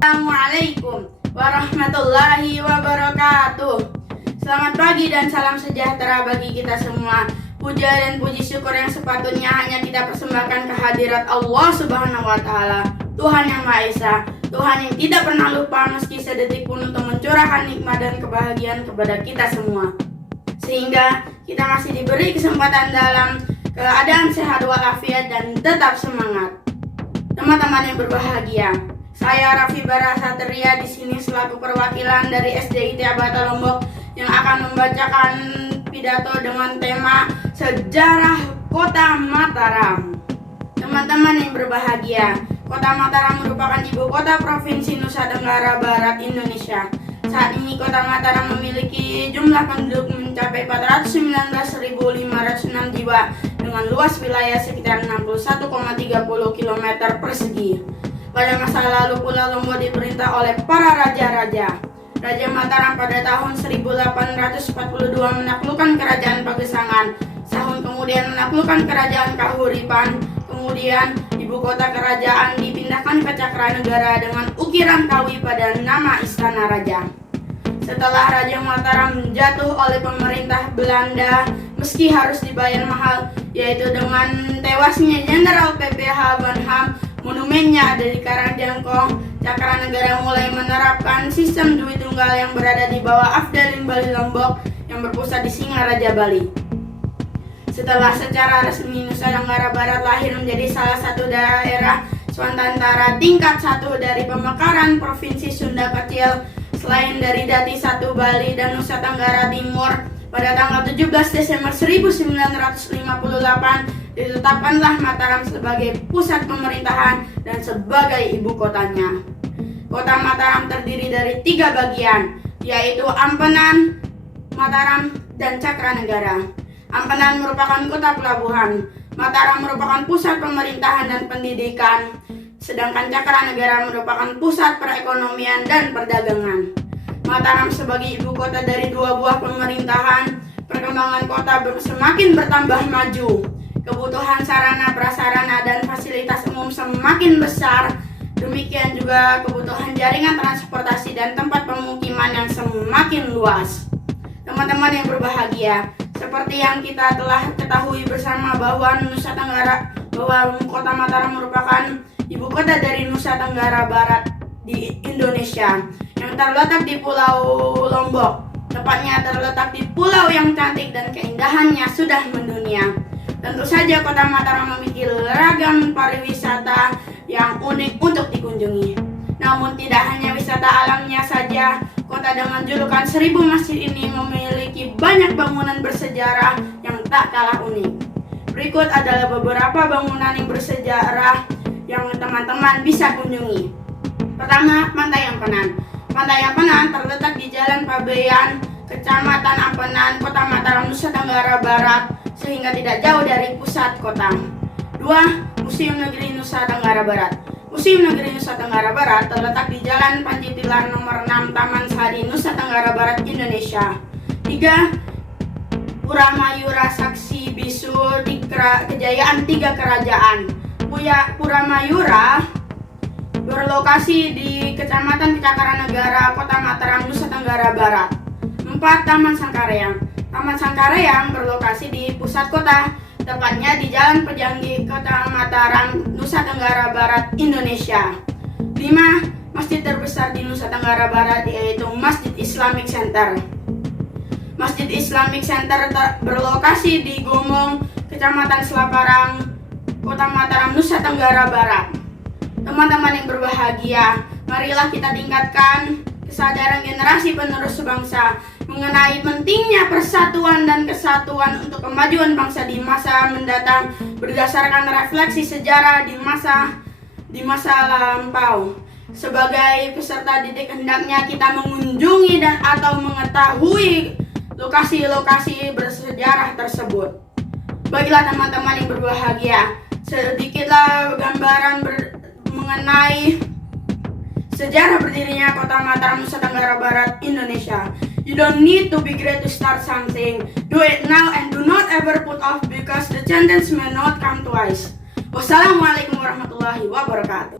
Assalamualaikum warahmatullahi wabarakatuh. Selamat pagi dan salam sejahtera bagi kita semua. Puja dan puji syukur yang sepatutnya hanya kita persembahkan kehadirat Allah Subhanahu wa Ta'ala, Tuhan yang Maha Esa, Tuhan yang tidak pernah lupa meski sedetik pun untuk mencurahkan nikmat dan kebahagiaan kepada kita semua, sehingga kita masih diberi kesempatan dalam keadaan sehat walafiat dan tetap semangat. Teman-teman yang berbahagia, saya Raffi Bara Satria di sini selaku perwakilan dari SDIT Abata Lombok yang akan membacakan pidato dengan tema Sejarah Kota Mataram. Teman-teman yang berbahagia, Kota Mataram merupakan ibu kota Provinsi Nusa Tenggara Barat, Indonesia. Saat ini Kota Mataram memiliki jumlah penduduk mencapai 419.506 jiwa dengan luas wilayah sekitar 61,30 km persegi. Pada masa lalu Pulau Lombok diperintah oleh para raja-raja. Raja Mataram pada tahun 1842 menaklukkan Kerajaan Pagesangan. Setahun kemudian menaklukkan Kerajaan Kahuripan. Kemudian ibu kota kerajaan dipindahkan ke Cakranegara dengan ukiran Kawi pada nama Istana Raja. Setelah Raja Mataram jatuh oleh pemerintah Belanda, meski harus dibayar mahal, yaitu dengan tewasnya Jenderal PPH Van Ham, monumennya ada di Karangjangkong. Cakranegara mulai menerapkan sistem duit tunggal yang berada di bawah Afdeling Bali Lombok yang berpusat di Singaraja, Bali. Setelah secara resmi Nusa Tenggara Barat lahir menjadi salah satu daerah swantantara tingkat 1 dari pemekaran Provinsi Sunda Kecil, selain dari Dati 1 Bali dan Nusa Tenggara Timur, pada tanggal 17 Desember 1958 ditetapkanlah Mataram sebagai pusat pemerintahan dan sebagai ibu kotanya. Kota Mataram terdiri dari 3 bagian, yaitu Ampenan, Mataram, dan Cakranegara. Ampenan merupakan kota pelabuhan, Mataram merupakan pusat pemerintahan dan pendidikan, sedangkan Cakranegara merupakan pusat perekonomian dan perdagangan. Mataram sebagai ibu kota dari 2 buah pemerintahan, perkembangan kota semakin bertambah maju. Kebutuhan sarana prasarana dan fasilitas umum semakin besar. Demikian juga kebutuhan jaringan transportasi dan tempat pemukiman yang semakin luas. Teman-teman yang berbahagia, seperti yang kita telah ketahui bersama bahwa Kota Mataram merupakan ibu kota dari Nusa Tenggara Barat di Indonesia yang terletak di Pulau Lombok. Tepatnya terletak di pulau yang cantik dan keindahannya sudah mendunia. Tentu saja Kota Mataram memiliki ragam pariwisata yang unik untuk dikunjungi. Namun tidak hanya wisata alamnya saja, kota dengan julukan 1000 masjid ini memiliki banyak bangunan bersejarah yang tak kalah unik. Berikut adalah beberapa bangunan yang bersejarah yang teman-teman bisa kunjungi. Pertama, Pantai Ampenan. Pantai Ampenan terletak di Jalan Pabean, Kecamatan Ampenan, Kota Mataram, Nusa Tenggara Barat, sehingga tidak jauh dari pusat kota. 2. Museum Negeri Nusa Tenggara Barat. Museum Negeri Nusa Tenggara Barat terletak di Jalan Panji Tilar nomor 6, Taman Sari, Nusa Tenggara Barat, Indonesia. 3. Pura Mayura Saksi Bisu di Kejayaan 3 Kerajaan. Pura Mayura berlokasi di Kecamatan Cakranegara, Kota Mataram, Nusa Tenggara Barat. 4. Taman Sangkareang. Taman Sangkareang berlokasi di pusat kota, tepatnya di Jalan Pejanggi, Kota Mataram, Nusa Tenggara Barat, Indonesia. 5. Masjid terbesar di Nusa Tenggara Barat yaitu Masjid Islamic Center. Masjid Islamic Center berlokasi di Gomong, Kecamatan Selaparang, Kota Mataram, Nusa Tenggara Barat. Teman-teman yang berbahagia, marilah kita tingkatkan kesadaran generasi penerus bangsa mengenai pentingnya persatuan dan kesatuan untuk kemajuan bangsa di masa mendatang berdasarkan refleksi sejarah di masa lampau. Sebagai peserta didik hendaknya kita mengunjungi dan atau mengetahui lokasi-lokasi bersejarah tersebut. Baiklah teman-teman yang berbahagia, sedikitlah gambaran mengenai sejarah berdirinya Kota Mataram, Nusa Tenggara Barat, Indonesia. You don't need to be great to start something. Do it now and do not ever put off because the chance may not come twice. Wassalamualaikum warahmatullahi wabarakatuh.